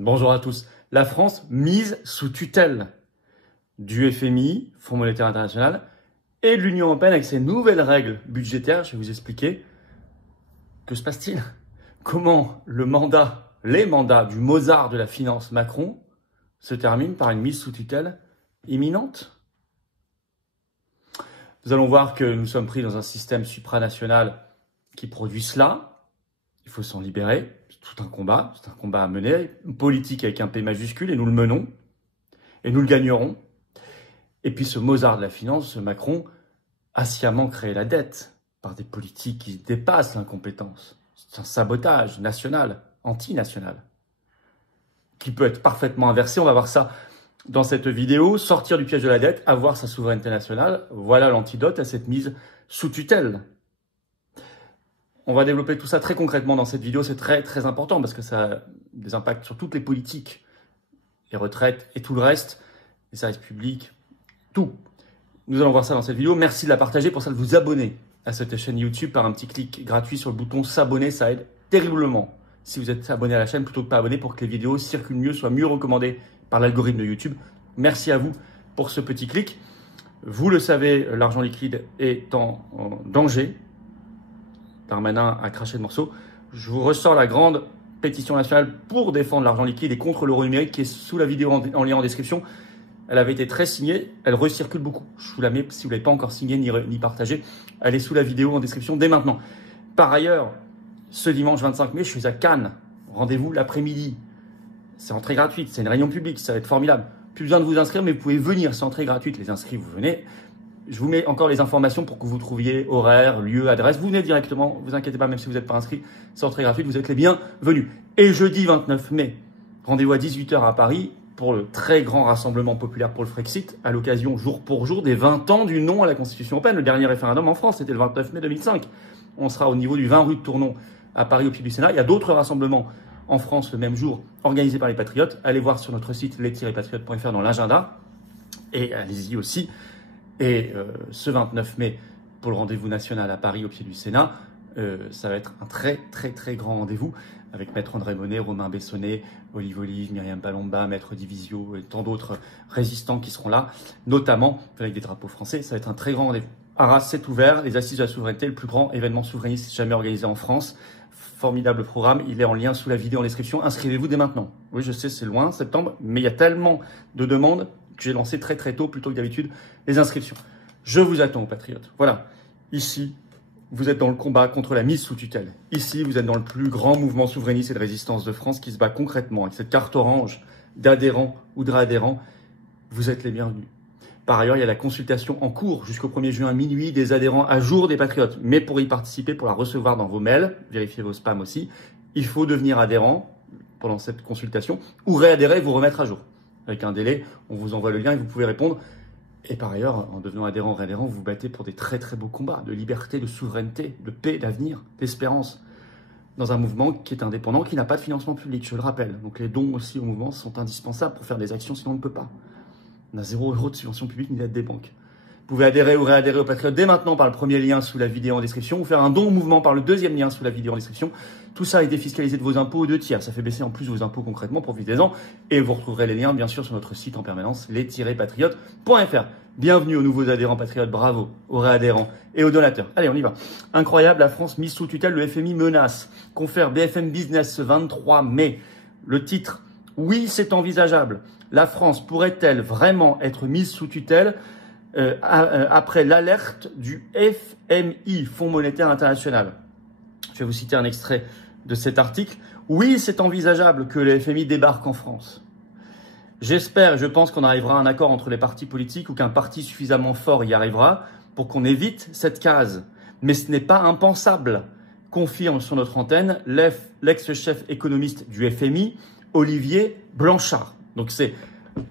Bonjour à tous. La France mise sous tutelle du FMI, Fonds monétaire international, et de l'Union européenne avec ses nouvelles règles budgétaires. Je vais vous expliquer. Que se passe-t-il? Comment les mandats du Mozart de la finance Macron se terminent par une mise sous tutelle imminente? Nous allons voir que nous sommes pris dans un système supranational qui produit cela. Il faut s'en libérer. C'est tout un combat. C'est un combat à mener. Une politique avec un P majuscule et nous le menons. Et nous le gagnerons. Et puis ce Mozart de la finance, ce Macron, a sciemment créé la dette par des politiques qui dépassent l'incompétence. C'est un sabotage national, antinational, qui peut être parfaitement inversé. On va voir ça dans cette vidéo. Sortir du piège de la dette, avoir sa souveraineté nationale. Voilà l'antidote à cette mise sous tutelle. On va développer tout ça très concrètement dans cette vidéo. C'est très important parce que ça a des impacts sur toutes les politiques, les retraites et tout le reste, les services publics, tout. Nous allons voir ça dans cette vidéo. Merci de la partager. Pour ça, de vous abonner à cette chaîne YouTube par un petit clic gratuit sur le bouton s'abonner. Ça aide terriblement si vous êtes abonné à la chaîne plutôt que pas abonné pour que les vidéos circulent mieux, soient mieux recommandées par l'algorithme de YouTube. Merci à vous pour ce petit clic. Vous le savez, l'argent liquide est en danger. Darmanin a craché le morceau. Je vous ressors la grande pétition nationale pour défendre l'argent liquide et contre l'euro numérique qui est sous la vidéo en lien en description. Elle avait été très signée, elle recircule beaucoup. Je vous la mets si vous ne l'avez pas encore signée ni partagée. Elle est sous la vidéo en description dès maintenant. Par ailleurs, ce dimanche 25 mai, je suis à Cannes. Rendez-vous l'après-midi. C'est entrée gratuite, c'est une réunion publique, ça va être formidable. Plus besoin de vous inscrire, mais vous pouvez venir, c'est entrée gratuite. Les inscrits, vous venez. Je vous mets encore les informations pour que vous trouviez horaire, lieu, adresse. Vous venez directement, vous inquiétez pas, même si vous n'êtes pas inscrit, c'est entrée gratuite, vous êtes les bienvenus. Et jeudi 29 mai, rendez-vous à 18 h à Paris pour le très grand rassemblement populaire pour le Frexit, à l'occasion jour pour jour des 20 ans du non à la Constitution européenne. Le dernier référendum en France, c'était le 29 mai 2005. On sera au niveau du 20 rue de Tournon à Paris au pied du Sénat. Il y a d'autres rassemblements en France le même jour organisés par les Patriotes. Allez voir sur notre site les-patriotes.fr dans l'agenda. Et allez-y aussi. Et ce 29 mai, pour le rendez-vous national à Paris au pied du Sénat, ça va être un très grand rendez-vous avec Maître André Monet, Romain Bessonnet, Olive, Myriam Palomba, Maître Divisio et tant d'autres résistants qui seront là, notamment avec des drapeaux français. Ça va être un très grand rendez-vous. Arras, c'est ouvert, les Assises de la souveraineté, le plus grand événement souverainiste jamais organisé en France. Formidable programme, il est en lien sous la vidéo en description. Inscrivez-vous dès maintenant. Oui, je sais, c'est loin, septembre, mais il y a tellement de demandes que j'ai lancé très tôt, plutôt que d'habitude, les inscriptions. Je vous attends, patriotes. Voilà, ici, vous êtes dans le combat contre la mise sous tutelle. Ici, vous êtes dans le plus grand mouvement souverainiste et de résistance de France qui se bat concrètement avec cette carte orange d'adhérents ou de réadhérents. Vous êtes les bienvenus. Par ailleurs, il y a la consultation en cours jusqu'au 1er juin minuit des adhérents à jour des Patriotes. Mais pour y participer, pour la recevoir dans vos mails, vérifiez vos spams aussi, il faut devenir adhérent pendant cette consultation ou réadhérer et vous remettre à jour. Avec un délai, on vous envoie le lien et vous pouvez répondre. Et par ailleurs, en devenant adhérent, réadhérent, vous vous battez pour des très beaux combats de liberté, de souveraineté, de paix, d'avenir, d'espérance, dans un mouvement qui est indépendant, qui n'a pas de financement public, je le rappelle. Donc les dons aussi au mouvement sont indispensables pour faire des actions, sinon on ne peut pas. On a 0 € de subvention publique ni d'aide des banques. Vous pouvez adhérer ou réadhérer au Patriote dès maintenant par le premier lien sous la vidéo en description ou faire un don au mouvement par le deuxième lien sous la vidéo en description. Tout ça est défiscalisé de vos impôts aux 2 tiers. Ça fait baisser en plus vos impôts concrètement, profitez-en. Et vous retrouverez les liens bien sûr sur notre site en permanence, les-patriotes.fr. Bienvenue aux nouveaux adhérents Patriotes, bravo aux réadhérents et aux donateurs. Allez, on y va. Incroyable, la France mise sous tutelle, le FMI menace. Confère BFM Business ce 23 mai. Le titre, oui c'est envisageable. La France pourrait-elle vraiment être mise sous tutelle après l'alerte du FMI, Fonds monétaire international. Je vais vous citer un extrait de cet article. Oui, c'est envisageable que le FMI débarque en France. J'espère et je pense qu'on arrivera à un accord entre les partis politiques ou qu'un parti suffisamment fort y arrivera pour qu'on évite cette case. Mais ce n'est pas impensable, confirme sur notre antenne l'ex-chef économiste du FMI, Olivier Blanchard. Donc c'est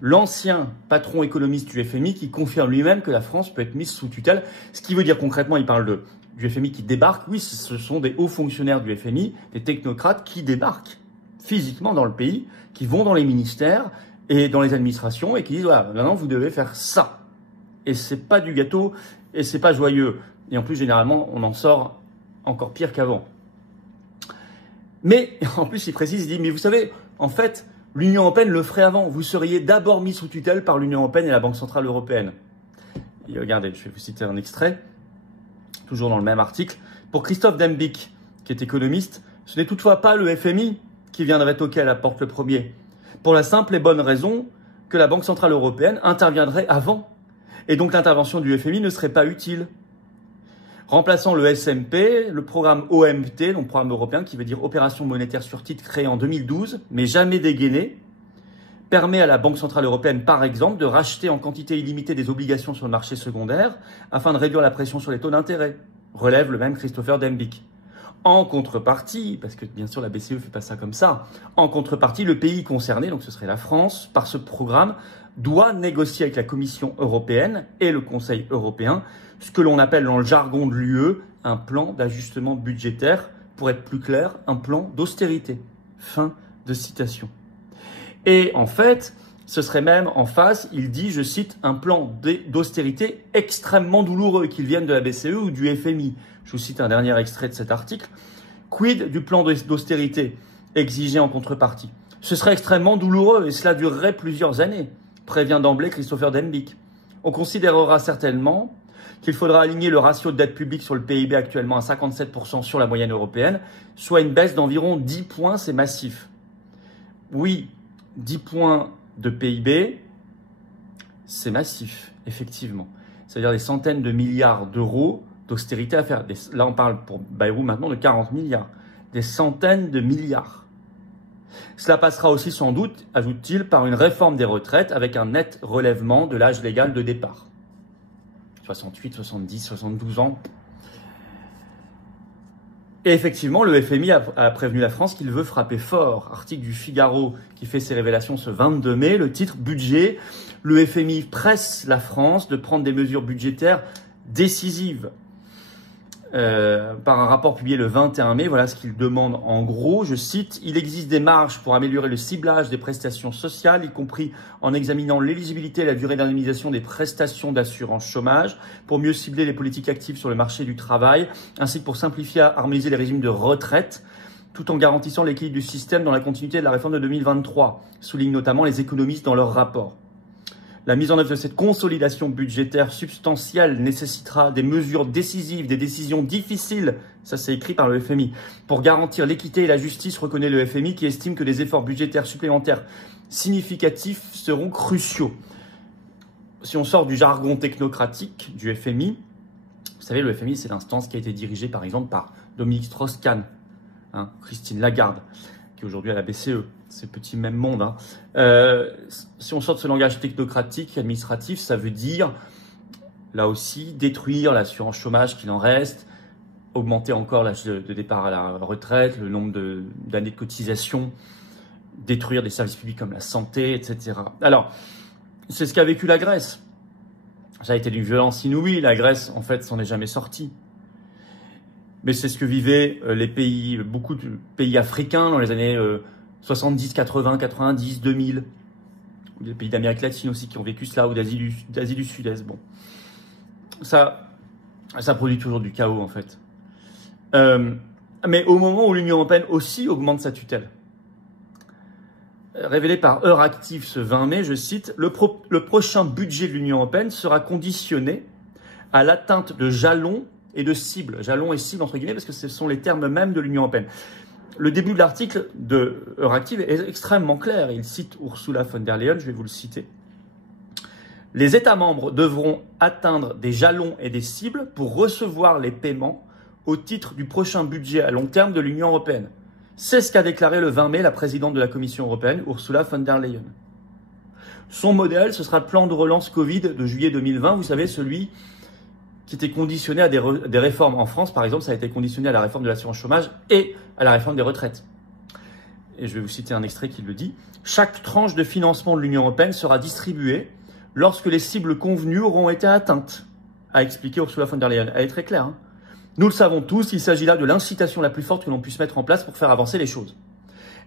l'ancien patron économiste du FMI qui confirme lui-même que la France peut être mise sous tutelle. Ce qui veut dire concrètement, il parle du FMI qui débarque. Oui, ce sont des hauts fonctionnaires du FMI, des technocrates qui débarquent physiquement dans le pays, qui vont dans les ministères et dans les administrations et qui disent voilà, maintenant vous devez faire ça. Et c'est pas du gâteau et c'est pas joyeux. Et en plus, généralement, on en sort encore pire qu'avant. Mais en plus, il précise, il dit mais vous savez, en fait, L'Union européenne le ferait avant. Vous seriez d'abord mis sous tutelle par l'Union européenne et la Banque centrale européenne. Et regardez, je vais vous citer un extrait, toujours dans le même article. Pour Christophe Dembicq, qui est économiste, ce n'est toutefois pas le FMI qui viendrait toquer à la porte le premier. Pour la simple et bonne raison que la Banque centrale européenne interviendrait avant. Et donc l'intervention du FMI ne serait pas utile. Remplaçant le SMP, le programme OMT, donc programme européen qui veut dire opération monétaire sur titre créé en 2012, mais jamais dégainé, permet à la Banque centrale européenne, par exemple, de racheter en quantité illimitée des obligations sur le marché secondaire afin de réduire la pression sur les taux d'intérêt, relève le même Christopher Dembicq. En contrepartie, parce que bien sûr la BCE ne fait pas ça comme ça, en contrepartie, le pays concerné, donc ce serait la France, par ce programme, doit négocier avec la Commission européenne et le Conseil européen ce que l'on appelle dans le jargon de l'UE un plan d'ajustement budgétaire, pour être plus clair, un plan d'austérité. Fin de citation. Et en fait, ce serait même en face, il dit, je cite, un plan d'austérité extrêmement douloureux, qu'il vienne de la BCE ou du FMI. Je vous cite un dernier extrait de cet article. Quid du plan d'austérité exigé en contrepartie? Ce serait extrêmement douloureux et cela durerait plusieurs années, prévient d'emblée Christopher Dembicq. On considérera certainement qu'il faudra aligner le ratio de dette publique sur le PIB actuellement à 57% sur la moyenne européenne, soit une baisse d'environ 10 points, c'est massif. Oui, 10 points de PIB, c'est massif, effectivement. C'est-à-dire des centaines de milliards d'euros d'austérité à faire. Là, on parle pour Bayrou maintenant de 40 milliards. Des centaines de milliards. Cela passera aussi sans doute, ajoute-t-il, par une réforme des retraites avec un net relèvement de l'âge légal de départ. 68, 70, 72 ans. Et effectivement, le FMI a prévenu la France qu'il veut frapper fort. Article du Figaro qui fait ses révélations ce 22 mai, le titre « Budget ». Le FMI presse la France de prendre des mesures budgétaires décisives. Par un rapport publié le 21 mai, voilà ce qu'il demande en gros, je cite, « Il existe des marges pour améliorer le ciblage des prestations sociales, y compris en examinant l'éligibilité et la durée d'indemnisation des prestations d'assurance chômage, pour mieux cibler les politiques actives sur le marché du travail, ainsi que pour simplifier et harmoniser les régimes de retraite, tout en garantissant l'équilibre du système dans la continuité de la réforme de 2023 », soulignent notamment les économistes dans leur rapport. La mise en œuvre de cette consolidation budgétaire substantielle nécessitera des mesures décisives, des décisions difficiles, ça c'est écrit par le FMI, pour garantir l'équité et la justice, reconnaît le FMI qui estime que des efforts budgétaires supplémentaires significatifs seront cruciaux. Si on sort du jargon technocratique du FMI, vous savez, le FMI c'est l'instance qui a été dirigée par exemple par Dominique Strauss-Kahn, Christine Lagarde, qui est aujourd'hui à la BCE. C'est petit même monde. Si on sort de ce langage technocratique, administratif, ça veut dire, là aussi, détruire l'assurance chômage qu'il en reste, augmenter encore l'âge de départ à la retraite, le nombre d'années de cotisation, détruire des services publics comme la santé, etc. Alors, c'est ce qu'a vécu la Grèce. Ça a été d'une violence inouïe. La Grèce, en fait, s'en est jamais sortie. Mais c'est ce que vivaient beaucoup de pays africains dans les années 70, 80, 90, 2000. Ou des pays d'Amérique latine aussi qui ont vécu cela, ou d'Asie du Sud-Est. Bon. Ça produit toujours du chaos, en fait. Mais au moment où l'Union européenne aussi augmente sa tutelle. Révélé par Euractiv ce 20 mai, je cite, le prochain budget de l'Union européenne sera conditionné à l'atteinte de jalons et de cibles. Jalons et cibles, entre guillemets, parce que ce sont les termes mêmes de l'Union européenne. Le début de l'article de Euractiv est extrêmement clair. Il cite Ursula von der Leyen, je vais vous le citer. Les États membres devront atteindre des jalons et des cibles pour recevoir les paiements au titre du prochain budget à long terme de l'Union européenne. C'est ce qu'a déclaré le 20 mai la présidente de la Commission européenne, Ursula von der Leyen. Son modèle, ce sera le plan de relance Covid de juillet 2020, vous savez, celui qui était conditionné à des réformes. En France, par exemple, ça a été conditionné à la réforme de l'assurance chômage et à la réforme des retraites. Et je vais vous citer un extrait qui le dit. Chaque tranche de financement de l'Union européenne sera distribuée lorsque les cibles convenues auront été atteintes, a expliqué Ursula von der Leyen. Elle est très claire. Nous le savons tous, il s'agit là de l'incitation la plus forte que l'on puisse mettre en place pour faire avancer les choses.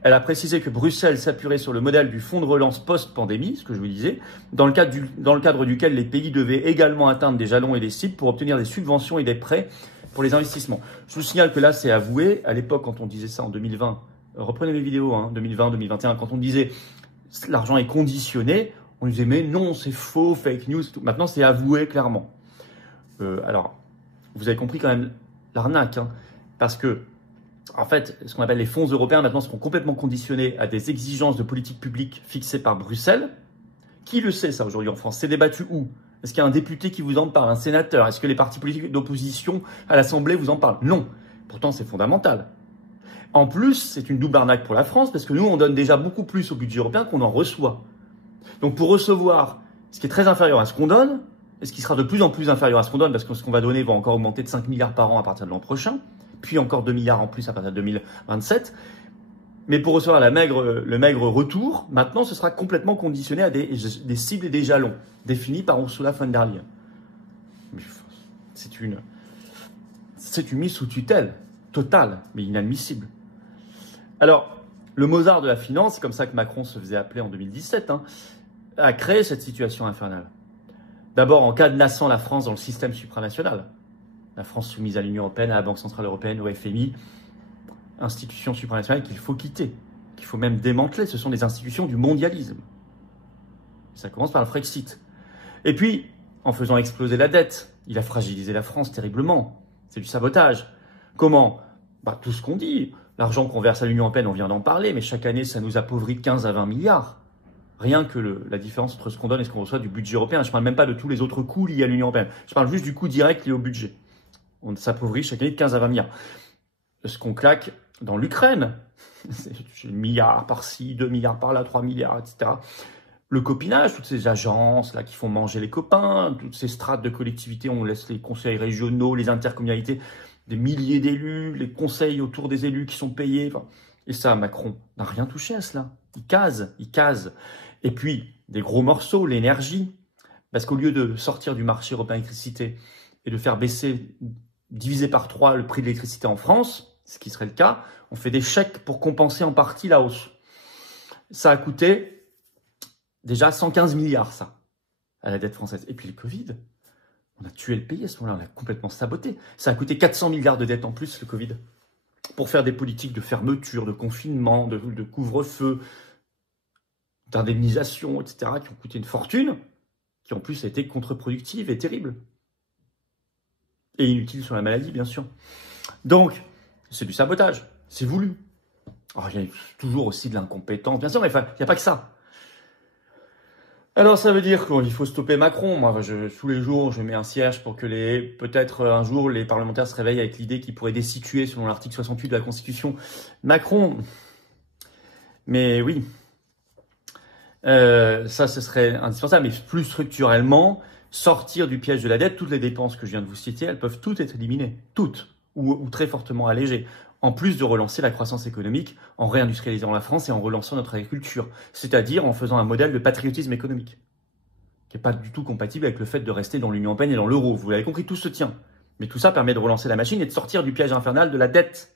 Elle a précisé que Bruxelles s'appuierait sur le modèle du fonds de relance post-pandémie, ce que je vous disais, dans le cadre duquel les pays devaient également atteindre des jalons et des cibles pour obtenir des subventions et des prêts pour les investissements. Je vous signale que là, c'est avoué. À l'époque, quand on disait ça en 2020, Reprenez mes vidéos, hein, 2020, 2021, quand on disait l'argent est conditionné, on disait mais non, c'est faux, fake news. Tout. Maintenant, c'est avoué clairement. Alors, vous avez compris quand même l'arnaque, hein, parce que, en fait, ce qu'on appelle les fonds européens maintenant seront complètement conditionnés à des exigences de politique publique fixées par Bruxelles. Qui le sait ça aujourd'hui en France? C'est débattu où? Est-ce qu'il y a un député qui vous en parle, un sénateur? Est-ce que les partis politiques d'opposition à l'Assemblée vous en parlent? Non. Pourtant, c'est fondamental. En plus, c'est une double arnaque pour la France parce que nous, on donne déjà beaucoup plus au budget européen qu'on en reçoit. Donc, pour recevoir ce qui est très inférieur à ce qu'on donne, et ce qui sera de plus en plus inférieur à ce qu'on donne, parce que ce qu'on va donner va encore augmenter de 5 milliards par an à partir de l'an prochain, puis encore 2 milliards en plus à partir de 2027. Mais pour recevoir le maigre retour, maintenant, ce sera complètement conditionné à des cibles et des jalons définis par Ursula von der Leyen. C'est une mise sous tutelle totale, mais inadmissible. Alors, le Mozart de la finance, c'est comme ça que Macron se faisait appeler en 2017, hein, a créé cette situation infernale. D'abord, en cadenassant la France dans le système supranational. La France soumise à l'Union européenne, à la Banque centrale européenne, au FMI, institutions supranationales qu'il faut quitter, qu'il faut même démanteler. Ce sont des institutions du mondialisme. Ça commence par le Frexit. Et puis, en faisant exploser la dette, il a fragilisé la France terriblement. C'est du sabotage. Comment? Tout ce qu'on dit. L'argent qu'on verse à l'Union européenne, on vient d'en parler, mais chaque année, ça nous appauvrit de 15 à 20 milliards. Rien que la différence entre ce qu'on donne et ce qu'on reçoit du budget européen. Je ne parle même pas de tous les autres coûts liés à l'Union européenne. Je parle juste du coût direct lié au budget. On s'appauvrit chaque année de 15 à 20 milliards. Ce qu'on claque dans l'Ukraine, c'est 1 milliard par-ci, 2 milliards par-là, 3 milliards, etc. Le copinage, toutes ces agences là qui font manger les copains, toutes ces strates de collectivités, on laisse les conseils régionaux, les intercommunalités, des milliers d'élus, les conseils autour des élus qui sont payés. Et ça, Macron n'a rien touché à cela. Il case. Et puis, des gros morceaux, l'énergie. Parce qu'au lieu de sortir du marché européen d'électricité et de faire baisser, diviser par 3 le prix de l'électricité en France, ce qui serait le cas, on fait des chèques pour compenser en partie la hausse. Ça a coûté déjà 115 milliards, ça, à la dette française. Et puis le Covid, on a tué le pays à ce moment-là, on a complètement saboté. Ça a coûté 400 milliards de dettes en plus, le Covid, pour faire des politiques de fermeture, de confinement, de couvre-feu, d'indemnisation, etc., qui ont coûté une fortune, qui en plus a été contre-productive et terrible. Et inutile sur la maladie, bien sûr. Donc, c'est du sabotage, c'est voulu. Oh, il y a toujours aussi de l'incompétence, bien sûr, mais il n'y a pas que ça. Alors, ça veut dire qu'il faut stopper Macron. Moi, tous les jours, je mets un cierge pour que peut-être un jour, les parlementaires se réveillent avec l'idée qu'ils pourraient destituer, selon l'article 68 de la Constitution, Macron. Mais oui, ça, ce serait indispensable. Mais plus structurellement, sortir du piège de la dette, toutes les dépenses que je viens de vous citer, elles peuvent toutes être éliminées. Toutes. Ou très fortement allégées. En plus de relancer la croissance économique en réindustrialisant la France et en relançant notre agriculture. C'est-à-dire en faisant un modèle de patriotisme économique. Qui n'est pas du tout compatible avec le fait de rester dans l'Union européenne et dans l'euro. Vous l'avez compris, tout se tient. Mais tout ça permet de relancer la machine et de sortir du piège infernal de la dette.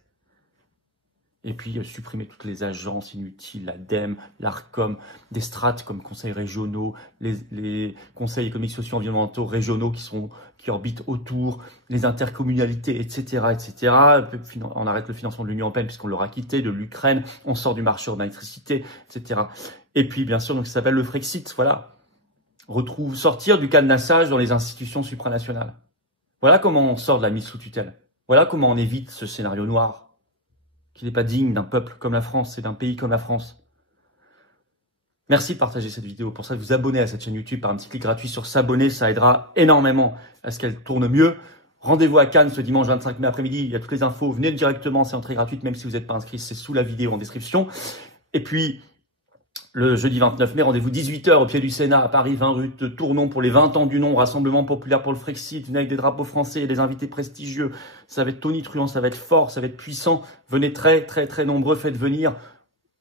Et puis supprimer toutes les agences inutiles, l'ADEME, l'ARCOM, des strates comme conseils régionaux, les conseils économiques, sociaux, environnementaux régionaux qui orbitent autour, les intercommunalités, etc., etc. On arrête le financement de l'Union européenne puisqu'on l'aura quitté, de l'Ukraine, on sort du marché de l'électricité, etc. Et puis bien sûr, donc, ça s'appelle le Frexit, voilà. Sortir du cadenassage dans les institutions supranationales. Voilà comment on sort de la mise sous tutelle. Voilà comment on évite ce scénario noir qui n'est pas digne d'un peuple comme la France et d'un pays comme la France. Merci de partager cette vidéo. Pour ça, de vous abonner à cette chaîne YouTube par un petit clic gratuit sur s'abonner. Ça aidera énormément à ce qu'elle tourne mieux. Rendez-vous à Cannes ce dimanche 25 mai après-midi. Il y a toutes les infos. Venez directement, c'est entrée gratuite. Même si vous n'êtes pas inscrit, c'est sous la vidéo en description. Et puis, le jeudi 29 mai, rendez-vous 18h au pied du Sénat à Paris, 20 rue de Tournon pour les 20 ans du non, rassemblement populaire pour le Frexit, venez avec des drapeaux français et des invités prestigieux. Ça va être tonitruant, ça va être fort, ça va être puissant. Venez très, très, très nombreux, faites venir.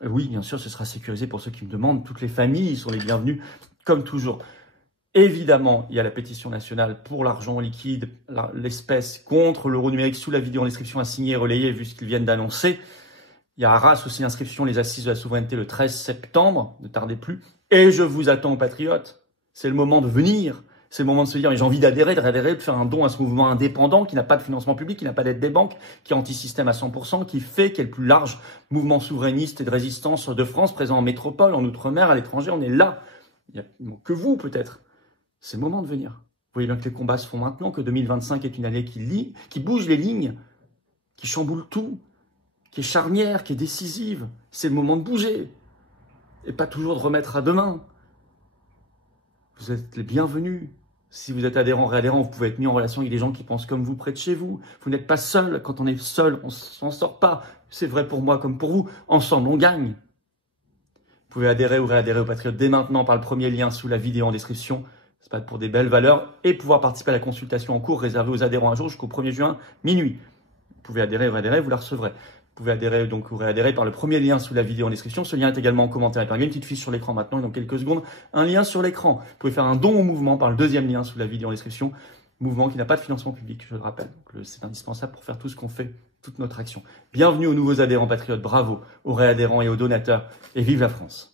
Oui, bien sûr, ce sera sécurisé pour ceux qui me demandent. Toutes les familles sont les bienvenues, comme toujours. Évidemment, il y a la pétition nationale pour l'argent liquide, l'espèce contre l'euro numérique sous la vidéo en description à signer et relayer vu ce qu'ils viennent d'annoncer. Il y a à Arras aussi l'inscription, les assises de la souveraineté le 13 septembre, ne tardez plus. Et je vous attends, patriotes. C'est le moment de venir. C'est le moment de se dire, mais j'ai envie d'adhérer, de faire un don à ce mouvement indépendant qui n'a pas de financement public, qui n'a pas d'aide des banques, qui est anti-système à 100%, qui est le plus large mouvement souverainiste et de résistance de France, présent en métropole, en outre-mer, à l'étranger. On est là. Il n'y a que vous, peut-être. C'est le moment de venir. Vous voyez bien que les combats se font maintenant, que 2025 est une année qui bouge les lignes, qui chamboule tout, qui est charnière, qui est décisive. C'est le moment de bouger. Et pas toujours de remettre à demain. Vous êtes les bienvenus. Si vous êtes adhérent, réadhérent, vous pouvez être mis en relation avec des gens qui pensent comme vous près de chez vous. Vous n'êtes pas seul. Quand on est seul, on s'en sort pas. C'est vrai pour moi comme pour vous. Ensemble, on gagne. Vous pouvez adhérer ou réadhérer aux Patriotes dès maintenant par le premier lien sous la vidéo en description. C'est pas pour des belles valeurs et pouvoir participer à la consultation en cours réservée aux adhérents un jour jusqu'au 1er juin, minuit. Vous pouvez adhérer ou réadhérer, vous la recevrez. Vous pouvez adhérer donc ou réadhérer par le premier lien sous la vidéo en description. Ce lien est également en commentaire épinglé. Une petite fiche sur l'écran maintenant et dans quelques secondes, un lien sur l'écran. Vous pouvez faire un don au mouvement par le deuxième lien sous la vidéo en description. Mouvement qui n'a pas de financement public, je le rappelle. C'est indispensable pour faire tout ce qu'on fait, toute notre action. Bienvenue aux nouveaux adhérents patriotes. Bravo aux réadhérents et aux donateurs. Et vive la France!